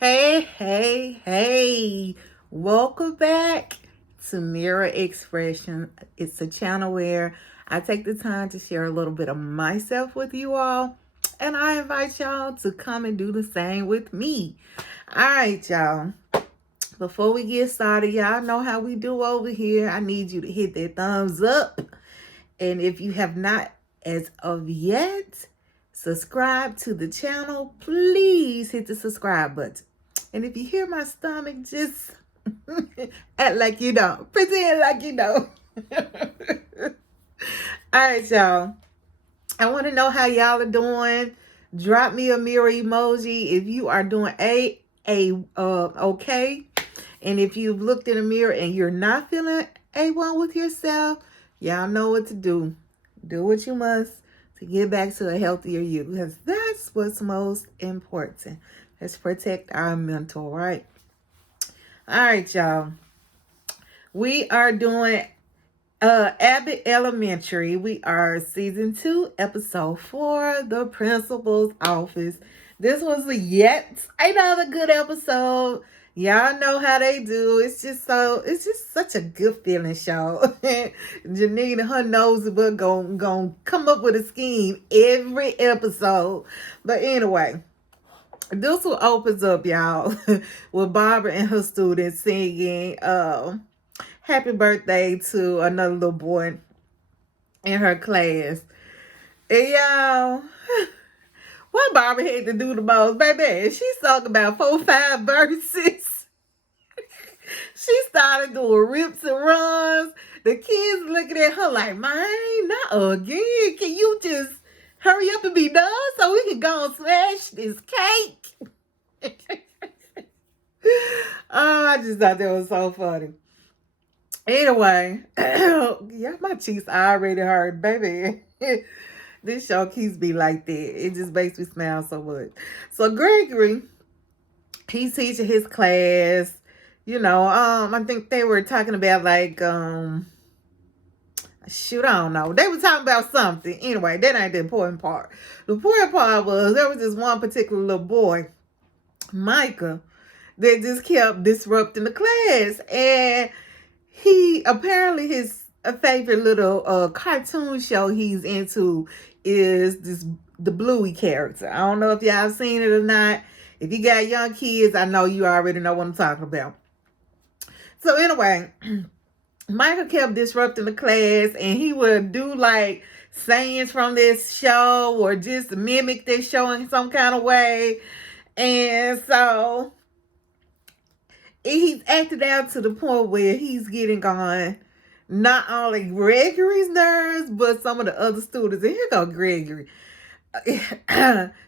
Hey, hey, hey. Welcome back to Mirror Expression. It's a channel where I take the time to share a little bit of myself with you all. And I invite y'all to come and do the same with me. All right, y'all. Before we get started, y'all know how we do over here. I need you to hit that thumbs up. And if you have not as of yet, subscribe to the channel. Please hit the subscribe button. And if you hear my stomach, just act like you don't. Pretend like you don't. All right, y'all. I want to know how y'all are doing. Drop me a mirror emoji if you are doing okay. And if you've looked in the mirror and you're not feeling A1 with yourself, y'all know what to do. Do what you must to get back to a healthier you, because that's what's most important. Let's protect our mental, right? All right, y'all. We are doing Abbott Elementary. We are season 2, episode 4, The Principal's Office. This was yet another good episode. Y'all know how they do. It's just such a good feeling show. Janine and her nosy but gon' come up with a scheme every episode. But anyway, this one opens up, y'all, with Barbara and her students singing happy birthday to another little boy in her class. And y'all, what Barbara had to do the most, baby, she sung about 4-5 verses. She started doing rips and runs. The kids looking at her like, man, not again. Can you just hurry up and be done so we can go and smash this cake? Oh, I just thought that was so funny. Anyway, yeah, my cheeks already hurt, baby. This show keeps me like that. It just makes me smile so much. So Gregory, he's teaching his class. I think they were talking about like shoot, I don't know. They were talking about something. Anyway, that ain't the important part. The important part was there was this one particular little boy, Micah, that just kept disrupting the class. And he apparently his favorite little cartoon show he's into is the Bluey character. I don't know if y'all seen it or not. If you got young kids, I know you already know what I'm talking about. So anyway, Michael kept disrupting the class, and he would do like sayings from this show or just mimic this show in some kind of way. And so he's acted out to the point where he's getting on not only Gregory's nerves, but some of the other students. And here go Gregory.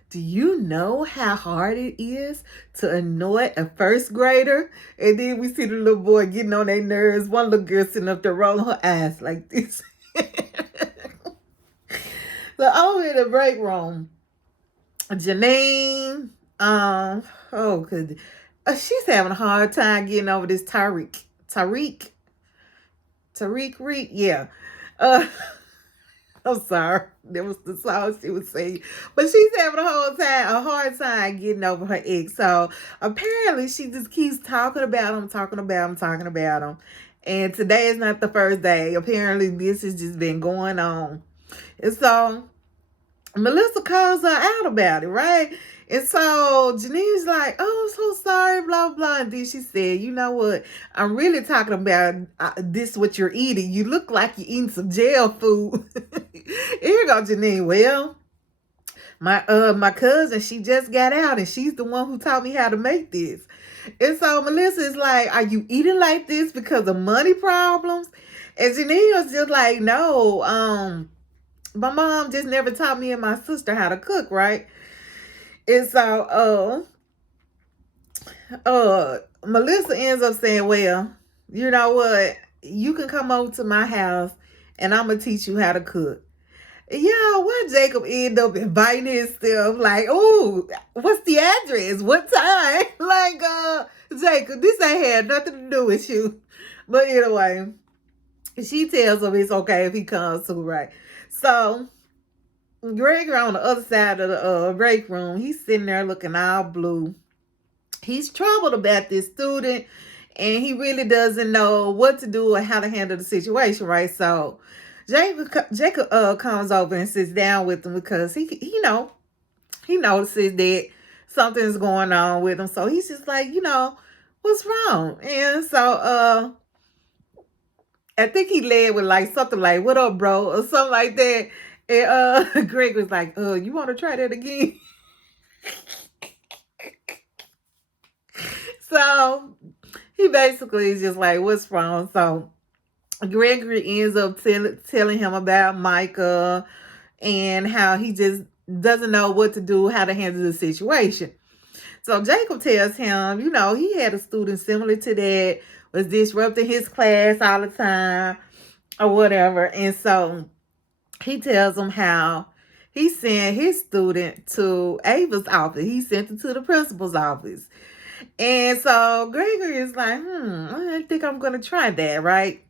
Do you know how hard it is to annoy a first grader? And then we see the little boy getting on their nerves. One little girl sitting up there rolling her eyes like this. So over in the break room, Janine, she's having a hard time getting over this Tariq, yeah. I'm sorry. That was the song she was singing. But she's having a hard time getting over her ex. So apparently she just keeps talking about him. And today is not the first day. Apparently this has just been going on. And so Melissa calls her out about it, right? And so Janine's like, oh, I'm so sorry, blah, blah. And then she said, you know what? I'm really talking about this, what you're eating. You look like you're eating some jail food. Here you go, Janine. Well, my cousin, she just got out, and she's the one who taught me how to make this. And so Melissa is like, are you eating like this because of money problems? And Janine was just like, no, my mom just never taught me and my sister how to cook, right? And so Melissa ends up saying, well, you know what? You can come over to my house and I'm gonna teach you how to cook. Yeah, why Jacob end up inviting himself? Like, oh, what's the address? What time? Like, Jacob, this ain't had nothing to do with you. But anyway, she tells him it's okay if he comes too, right? So Gregory on the other side of the break room, he's sitting there looking all blue. he's troubled about this student, and he really doesn't know what to do or how to handle the situation, right? So Jacob comes over and sits down with him because he notices that something's going on with him. So he's just like, what's wrong? And so I think he led with like something like, "What up, bro?" or something like that. And Greg was like, "You want to try that again?" So he basically is just like, "What's wrong?" So Gregory ends up telling him about Micah and how he just doesn't know what to do, how to handle the situation. So Jacob tells him, he had a student similar to that, was disrupting his class all the time or whatever. And so he tells him how he sent his student to Ava's office. He sent it to the principal's office. And so Gregory is like, I think I'm going to try that, right?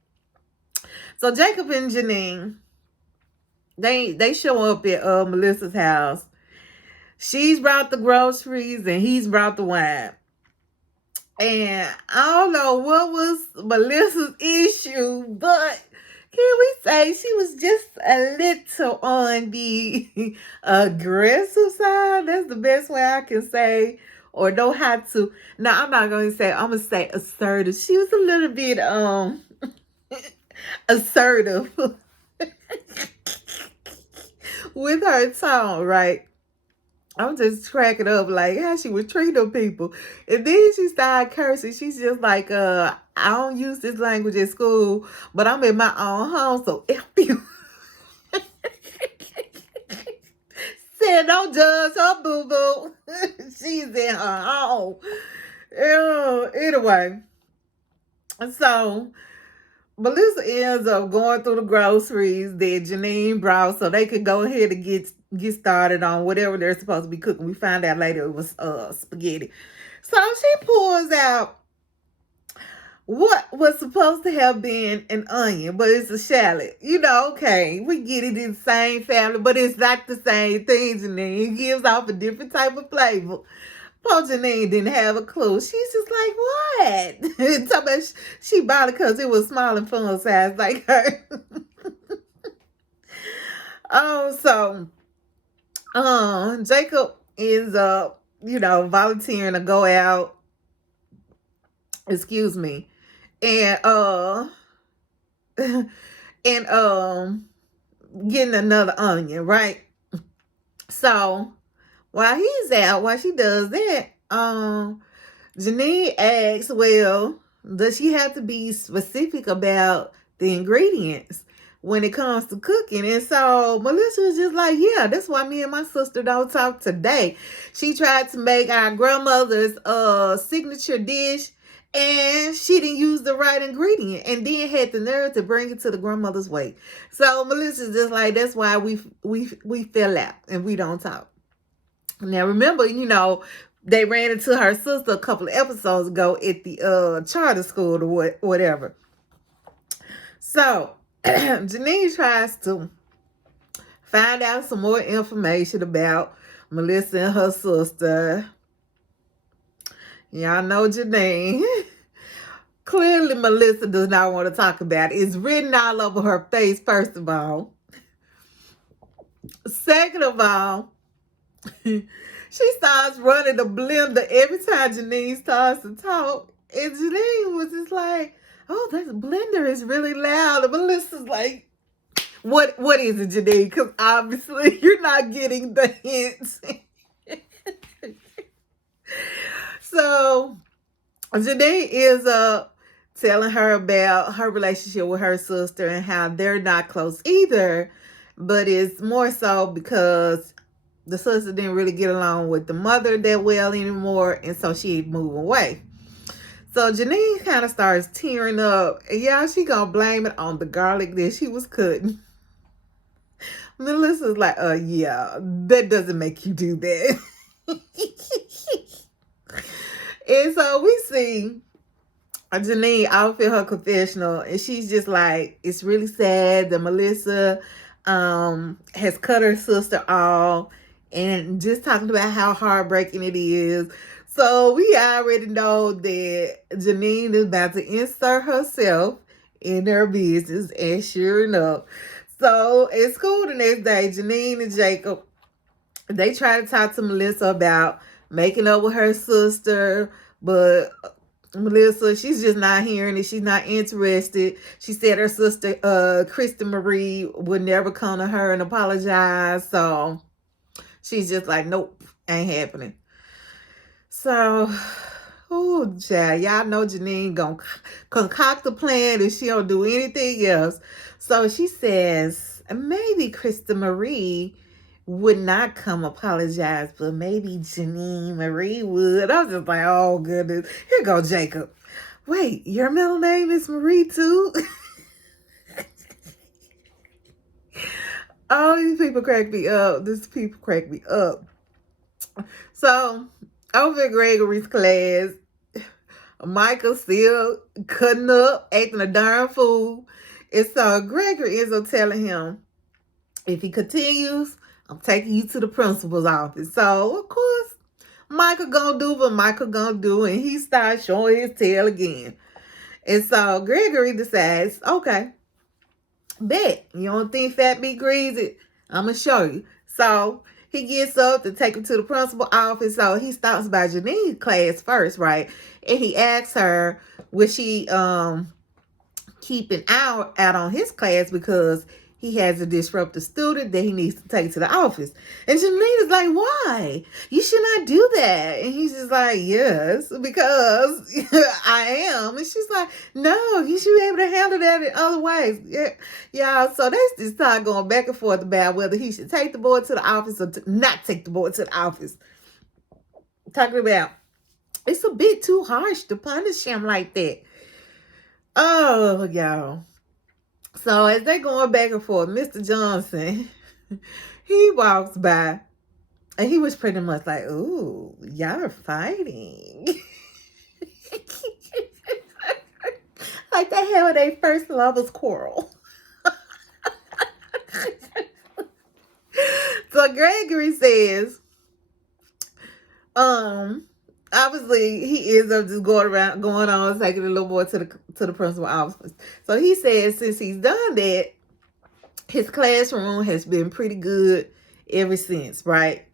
So Jacob and Janine, they show up at Melissa's house. She's brought the groceries and he's brought the wine. And I don't know what was Melissa's issue, but can we say she was just a little on the aggressive side? That's the best way I can say, or know how to. No, I'm not going to say, I'm going to say assertive. She was a little bit assertive with her tone, right? I'm just cracking up like how she was treating people. And then she started cursing. She's just like, I don't use this language at school, but I'm in my own home, so F you. Said, don't judge her, boo-boo. She's in her home. Anyway, so Melissa ends up going through the groceries that Janine brought so they could go ahead and get started on whatever they're supposed to be cooking. We find out later it was spaghetti. So she pulls out what was supposed to have been an onion, but it's a shallot. Okay, we get it in the same family, but it's not the same thing, Janine. It gives off a different type of flavor. Poor Janine didn't have a clue. She's just like, what? Talking about she bought it because it was small and fun size like her. So Jacob ends up, volunteering to go out. Excuse me. And getting another onion, right? So while she does that, Janine asks, well, does she have to be specific about the ingredients when it comes to cooking? And so Melissa was just like, yeah, that's why me and my sister don't talk today. She tried to make our grandmother's signature dish, and she didn't use the right ingredient, and then had the nerve to bring it to the grandmother's way. So Melissa's just like, that's why we fell out and we don't talk. Now remember, they ran into her sister a couple of episodes ago at the charter school or whatever. So Janine tries to find out some more information about Melissa and her sister. Y'all know Janine. Clearly Melissa does not want to talk about it. It's written all over her face, first of all. Second of all, she starts running the blender every time Janine starts to talk. And Janine was just like, oh, that blender is really loud. And Melissa's like, what is it, Janine? Because obviously you're not getting the hints. So Janine is telling her about her relationship with her sister and how they're not close either. But it's more so because the sister didn't really get along with the mother that well anymore, and so she'd move away. So Janine kind of starts tearing up, and y'all, she gonna blame it on the garlic that she was cutting. Melissa's like, yeah, that doesn't make you do that. And so we see Janine outfit her confessional, and she's just like, it's really sad that Melissa has cut her sister off, and just talking about how heartbreaking it is. So So we already know that Janine is about to insert herself in her business, and sure enough. So at school the next day, Janine and Jacob, they try to talk to Melissa about making up with her sister, but Melissa, she's just not hearing it. She's not interested. She said her sister, Kristen Marie, would never come to her and apologize. So she's just like, nope, ain't happening. So, oh, child, y'all know Janine gonna concoct a plan if she don't do anything else. So she says, maybe Krista Marie would not come apologize, but maybe Janine Marie would. I was just like, oh, goodness. Here go Jacob. Wait, your middle name is Marie, too? All these people crack me up. These people crack me up. So, over at Gregory's class, Michael still cutting up, acting a darn fool. And so Gregory ends up telling him, if he continues, I'm taking you to the principal's office. So, of course, Michael gonna do what Michael gonna do, and he starts showing his tail again. And so Gregory decides, okay, bet. You don't think Fat B greasy? I'm gonna show you. So he gets up to take him to the principal office. So he stops by Janine's class first, right? And he asks her, would she keep an eye out on his class because he has a disruptive student that he needs to take to the office. And Janine is like, why? You should not do that. And he's just like, yes, because I am. And she's like, no, you should be able to handle that in other ways. Yeah, y'all. So they just start going back and forth about whether he should take the boy to the office or not take the boy to the office. Talking about, it's a bit too harsh to punish him like that. Oh, y'all. So as they going back and forth, Mr. Johnson, he walks by, and he was pretty much like, ooh, y'all are fighting. Like they had their first lovers quarrel. So Gregory says, obviously he ends up just going on taking the little boy to the principal office. So he says since he's done that, his classroom has been pretty good ever since, right?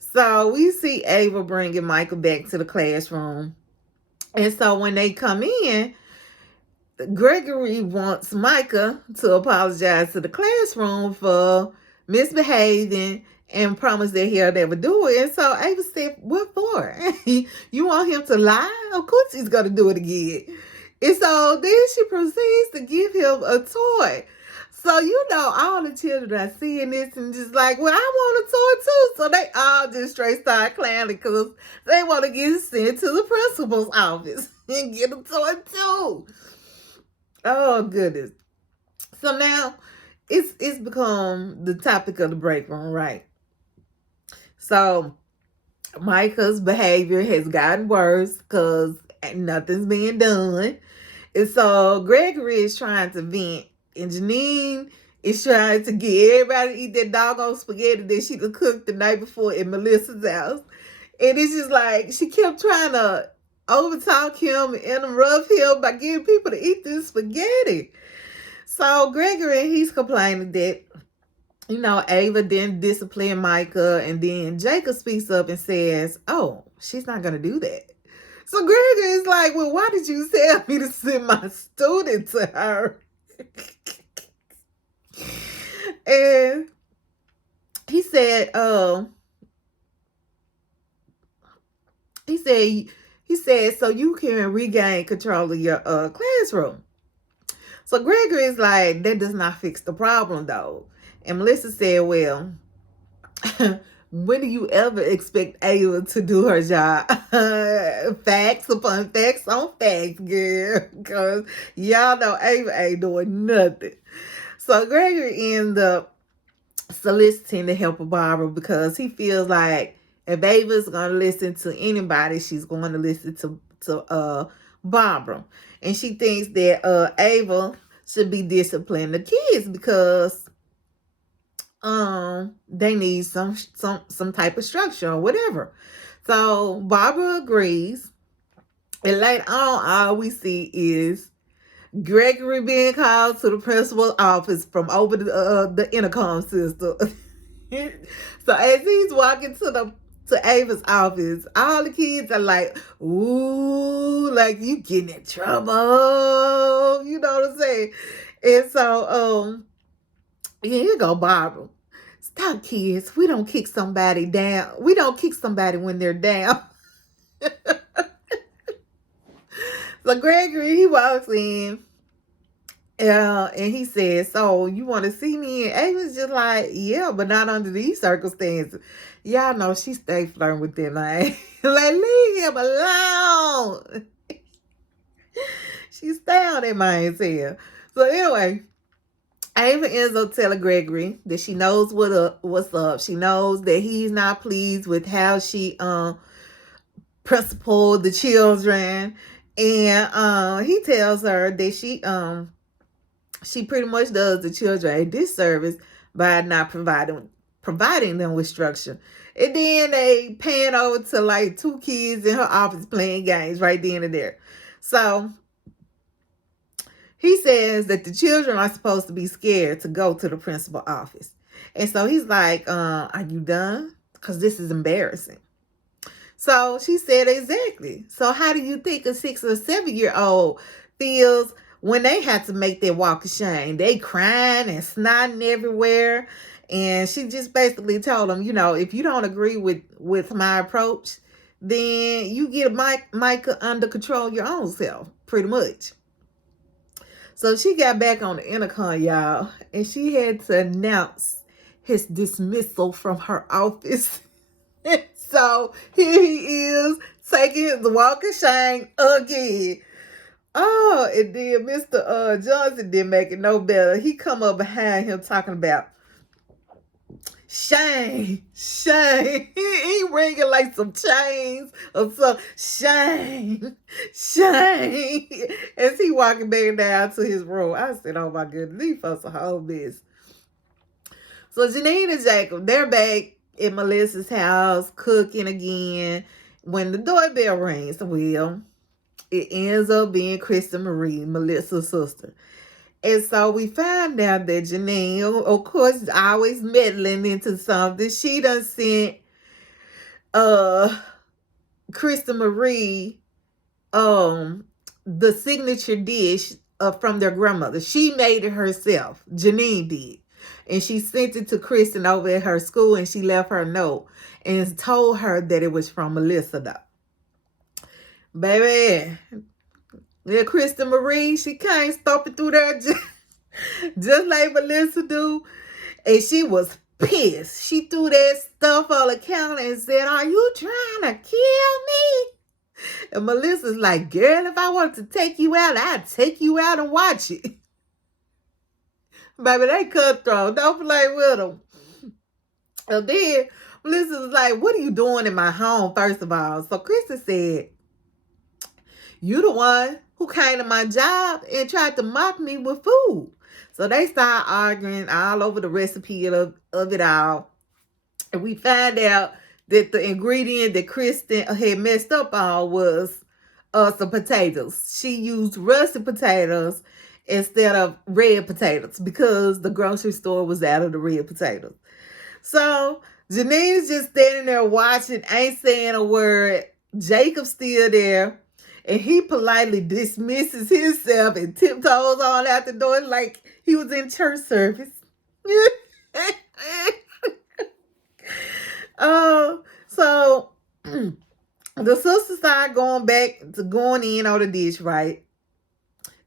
So we see Ava bringing Michael back to the classroom. And so when they come in, Gregory wants Micah to apologize to the classroom for misbehaving and promise that he'll never do it. And so Ava said, what for? You want him to lie? Of course he's going to do it again. And so then she proceeds to give him a toy. So, you know, all the children are seeing this and just like, well, I want a toy too. So they all just straight start clowning because they want to get sent to the principal's office and get a toy too. Oh, goodness. So now it's become the topic of the break room, right? So Micah's behavior has gotten worse because nothing's being done. And so Gregory is trying to vent. And Janine is trying to get everybody to eat that doggone spaghetti that she cooked the night before in Melissa's house. And it's just like she kept trying to overtalk him and interrupt him by getting people to eat this spaghetti. So Gregory, he's complaining that, you know, Ava didn't discipline Micah. And then Jacob speaks up and says, oh, she's not going to do that. So Gregory is like, well, why did you tell me to send my student to her? And he said, so you can regain control of your classroom. So Gregory is like, that does not fix the problem though. And Melissa said, well, when do you ever expect Ava to do her job? Facts upon facts on facts, girl. Because y'all know Ava ain't doing nothing. So Gregory ends up soliciting the help of Barbara because he feels like if Ava's going to listen to anybody, she's going to listen to Barbara. And she thinks that Ava should be disciplining the kids because they need some type of structure or whatever. So Barbara agrees. And later on, all we see is Gregory being called to the principal's office from over the intercom system. So as he's walking to Ava's office, all the kids are like, "Ooh, like you getting in trouble." You know what I'm saying? And so, yeah, here go Barbara. Stop, kids. We don't kick somebody down. We don't kick somebody when they're down. So Gregory, he walks in. And he says, "So you want to see me?" And Ava's just like, "Yeah, but not under these circumstances." Y'all know she stayed flirting with them, like, like leave him alone. She stay on that mind's tail. So anyway, Ava ends up telling Gregory that she knows what's up. She knows that he's not pleased with how she principled the children, and he tells her that she pretty much does the children a disservice by not providing them with structure. And then they pan over to like two kids in her office playing games right then and there. So he says that the children are supposed to be scared to go to the principal's office. And so he's like, are you done? Because this is embarrassing. So she said, exactly. So how do you think a 6 or 7-year-old feels when they had to make their walk of shame? They crying and snotting everywhere. And she just basically told them, if you don't agree with my approach, then you get Micah under control your own self, pretty much. So she got back on the intercom, y'all, and she had to announce his dismissal from her office. So here he is taking his walk of shame again. Oh, and then Mr. Johnson didn't make it no better. He come up behind him talking about shame. He ringing like some chains or some shame. As he walking back down to his room. I said, oh my goodness, these folks a whole mess. So Janine and Jacob, they're back at Melissa's house cooking again when the doorbell rings. Well, it ends up being Krista Marie, Melissa's sister. And so we find out that Janine, of course, is always meddling into something. She done sent Krista Marie the signature dish from their grandmother. She made it herself. Janine did. And she sent it to Kristen over at her school, and she left her a note and told her that it was from Melissa, though. Baby, yeah, Kristen Marie, she came stomping through there just like Melissa do. And she was pissed. She threw that stuff on the counter and said, "Are you trying to kill me?" And Melissa's like, "Girl, if I wanted to take you out, I'd take you out and watch it." Baby, they cutthroat. Don't play with them. And then Melissa was like, "What are you doing in my home, first of all?" So Krista said, "You the one who came to my job and tried to mock me with food." So they start arguing all over the recipe of it all. And we find out that the ingredient that Kristen had messed up on was some potatoes. She used russet potatoes instead of red potatoes because the grocery store was out of the red potatoes. So Janine's just standing there watching, ain't saying a word. Jacob's still there, and he politely dismisses himself and tiptoes on out the door like he was in church service. So the sisters started going in on the dish, right?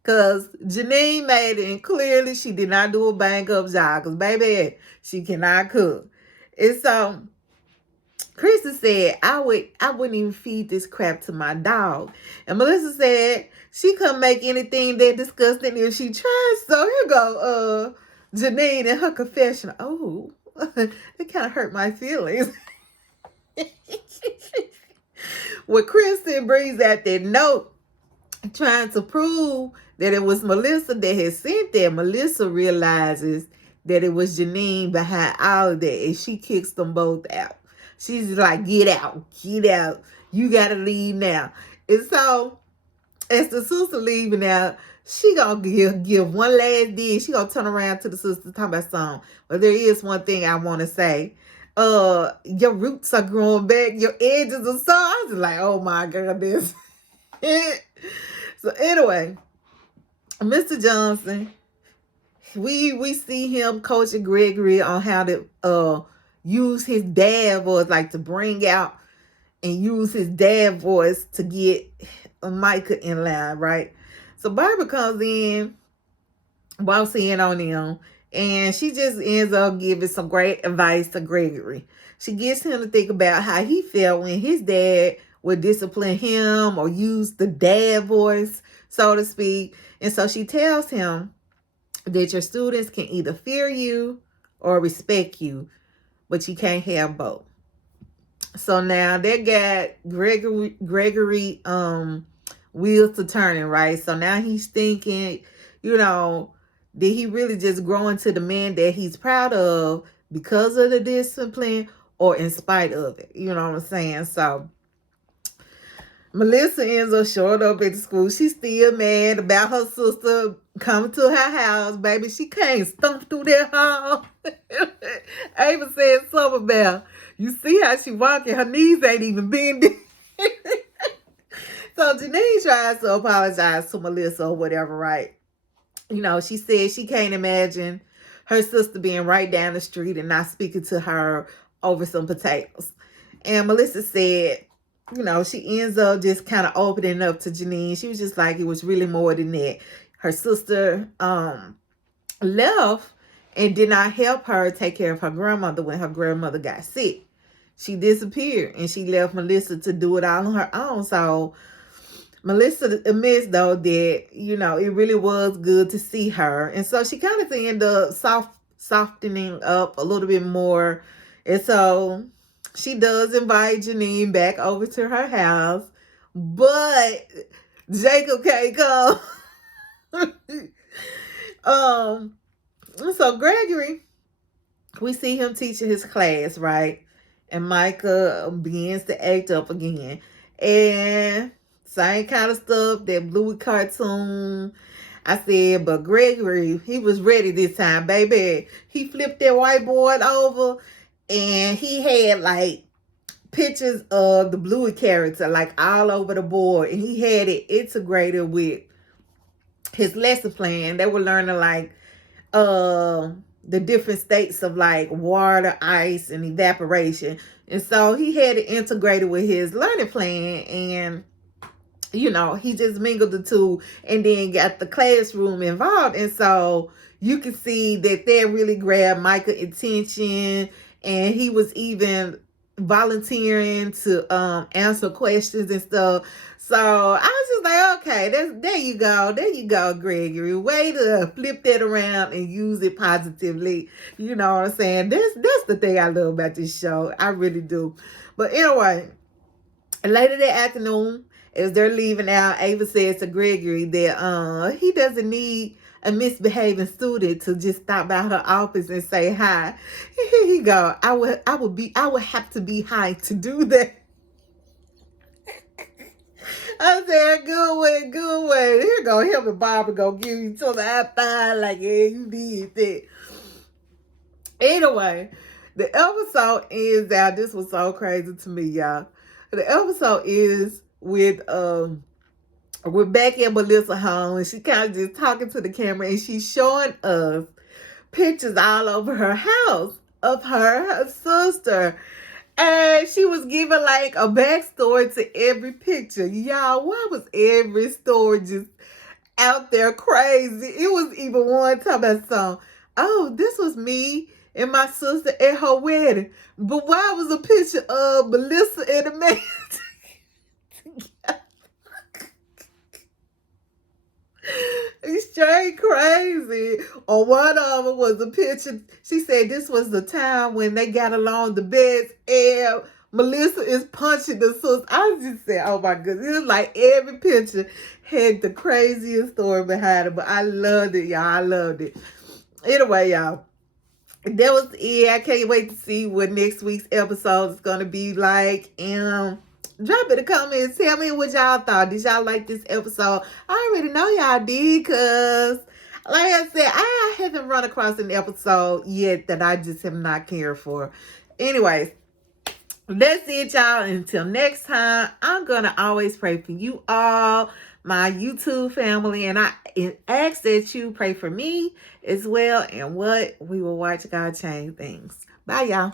Because Janine made it, and clearly she did not do a bang-up job. Because, baby, she cannot cook. And so, Krista said, I wouldn't even feed this crap to my dog. And Melissa said she couldn't make anything that disgusting if she tried. So, here go Janine in her confession. Oh, it kind of hurt my feelings. When Kristen brings out that note, trying to prove that it was Melissa that had sent that, Melissa realizes that it was Janine behind all of that, and she kicks them both out. She's like, get out, get out. You gotta leave now. And so as the sister leaving out, she gonna give one last dig. She gonna turn around to the sister talking about something. But there is one thing I want to say. Your roots are growing back. Your edges are so. I was like, oh my goodness. So anyway, Mr. Johnson, we see him coaching Gregory on how to use his dad voice, like to bring out and use his dad voice to get Micah in line, right? So Barbara comes in, walks in on him, and she just ends up giving some great advice to Gregory. She gets him to think about how he felt when his dad would discipline him or use the dad voice, so to speak. And so she tells him that your students can either fear you or respect you, but you can't have both. So now they got Gregory wheels to turning, right? So now he's thinking, did he really just grow into the man that he's proud of because of the discipline or in spite of it? You know what I'm saying? So Melissa ends up showing up at the school. She's still mad about her sister coming to her house. Baby, she can't stomp through that hall. Ava said something about, you see how she walking, her knees ain't even bending. So Janine tries to apologize to Melissa or whatever, right? She said she can't imagine her sister being right down the street and not speaking to her over some potatoes. And Melissa said, she ends up just kind of opening up to Janine. She was just like, it was really more than that. Her sister left and did not help her take care of her grandmother when her grandmother got sick. She disappeared and she left Melissa to do it all on her own. So Melissa admits, though, that, it really was good to see her. And so she kind of ended up softening up a little bit more. And so she does invite Janine back over to her house. But Jacob can't come. So Gregory, we see him teaching his class, right? And Micah begins to act up again. And same kind of stuff, that Bluey cartoon. I said, but Gregory, he was ready this time, baby. He flipped that whiteboard over and he had like pictures of the Bluey character like all over the board. And he had it integrated with his lesson plan. They were learning like the different states of like water, ice, and evaporation. And so he had it integrated with his learning plan, and he just mingled the two and then got the classroom involved. And so you can see that really grabbed Micah's attention, and he was even volunteering to answer questions and stuff. So I was just like, okay, there you go, Gregory. Way to flip that around and use it positively. You know what I'm saying? That's the thing I love about this show. I really do. But anyway, later that afternoon, as they're leaving out, Ava says to Gregory that he doesn't need a misbehaving student to just stop by her office and say hi. Here you go. I would have to be high to do that. I said, good way. Here go him and Barbara go give you to the high five like, yeah, you did that. Anyway, the episode ends out. This was so crazy to me, y'all. The episode is with Rebecca and Melissa home, and she kind of just talking to the camera, and she's showing us pictures all over her house of her sister. And she was giving like a backstory to every picture. Y'all, why was every story just out there crazy? It was even one time I saw, oh, this was me and my sister at her wedding. But why was a picture of Melissa and a man together? It's straight crazy. Or one of them was a picture. She said this was the time when they got along the best, and Melissa is punching the sister. I just said, oh my goodness. It was like every picture had the craziest story behind it. But I loved it, y'all. I loved it. Anyway, y'all, that was it. I can't wait to see what next week's episode is gonna be like. Drop in the comments. Tell me what y'all thought. Did y'all like this episode? I already know y'all did, cause like I said, I haven't run across an episode yet that I just have not cared for. Anyways, that's it, y'all. Until next time, I'm gonna always pray for you all, my YouTube family, and I ask that you pray for me as well, and what we will watch God change things. Bye, y'all.